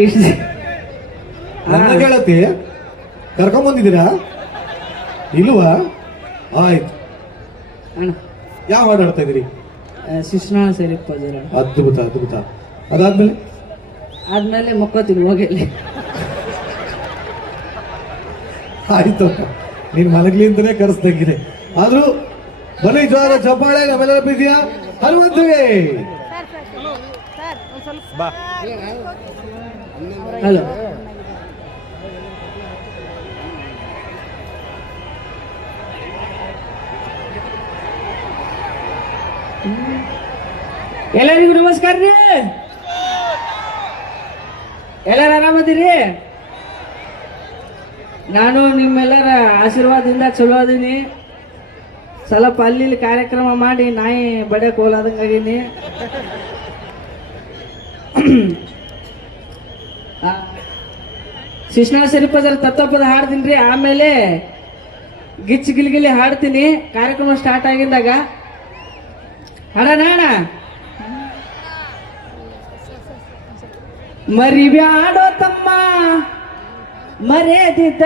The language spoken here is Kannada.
ಇಷ್ಟು ನನ್ನ ಗೆಳತಿ ಕರ್ಕೊಂಡ್ ಬಂದಿದ್ದೀರಾ ಇಲ್ವಾ? ಆಯ್ತು. ಯಾವ ಹಾಡು ಹಾಡ್ತಾ ಇದ್ರಿ ಶಿಶ್ನಾಳ ಸೇರಿಪ್ಪ ಜರ. ಅದ್ಭುತ ಅದ್ಭುತ. ಅದಾದ್ಮೇಲೆ? ಆದ್ಮೇಲೆ ಮಕ್ಕೋತೀನಿ ಹೋಗಿಲ್ಲ. ಆಯ್ತು ನೀನ್ ಮಲಗ್ಲಿ ಅಂತಲೇ ಕರೆಸ್ದಂಗಿದೆ. ಆದ್ರೂ ಬಲಿ ಜ್ವರ ಚಪ್ಪಾಳೆ ನಮ್ಮೆಲ್ಲರ ಪ್ರೀತಿಯ ಹನುಮಂತವೇ. ಹಲೋ. ಎಲ್ಲರಿಗೂ ನಮಸ್ಕಾರ ರೀ. ಎಲ್ಲರೂ ಆರಾಮದಿರಿ? ನಾನು ನಿಮ್ಮೆಲ್ಲರ ಆಶೀರ್ವಾದದಿಂದ ಚಲೋ ಅದೀನಿ. ಸ್ವಲ್ಪ ಅಲ್ಲಿ ಇಲ್ಲಿ ಕಾರ್ಯಕ್ರಮ ಮಾಡಿ ನಾಯಿ ಬಡಿಯಕ್ಕೆ ಹೋಲಾದಂಗಾಗೀನಿ ಶರೀಫ್ ಅದರ ತತ್ತಪ್ಪದ ಹಾಡ್ತೀನಿ ರೀ ಆಮೇಲೆ ಗಿಚ್ ಗಿಲ್ಗಿಲಿ ಹಾಡ್ತೀನಿ. ಕಾರ್ಯಕ್ರಮ ಸ್ಟಾರ್ಟ್ ಆಗಿದ್ದಾಗ ಹಾಡೋಣ ಅಣ್ಣ ಮರಿಬ್ಯಾಡೋ ತಮ್ಮ. ಮರೆದಿದ್ದ